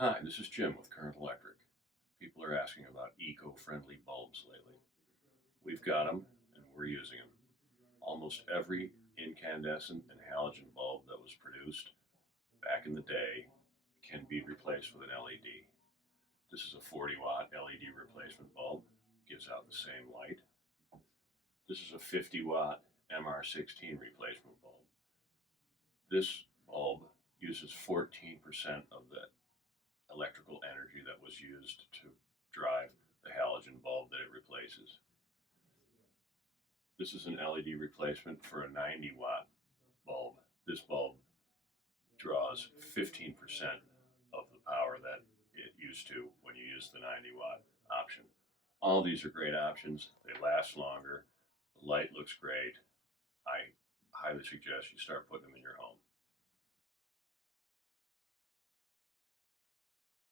Hi, this is Jim with Current Electric. People are asking about eco-friendly bulbs lately. We've got them and we're using them. Almost every incandescent and halogen bulb that was produced back in the day can be replaced with an LED. This is a 40-watt LED replacement bulb, gives out the same light. This is a 50-watt MR16 replacement bulb. This bulb uses 14% of the electrical energy that was used to drive the halogen bulb that it replaces. This is an LED replacement for a 90-watt bulb. This bulb draws 15% of the power that it used to when you use the 90-watt option. All these are great options. They last longer. The light looks great. I highly suggest you start putting them in your home.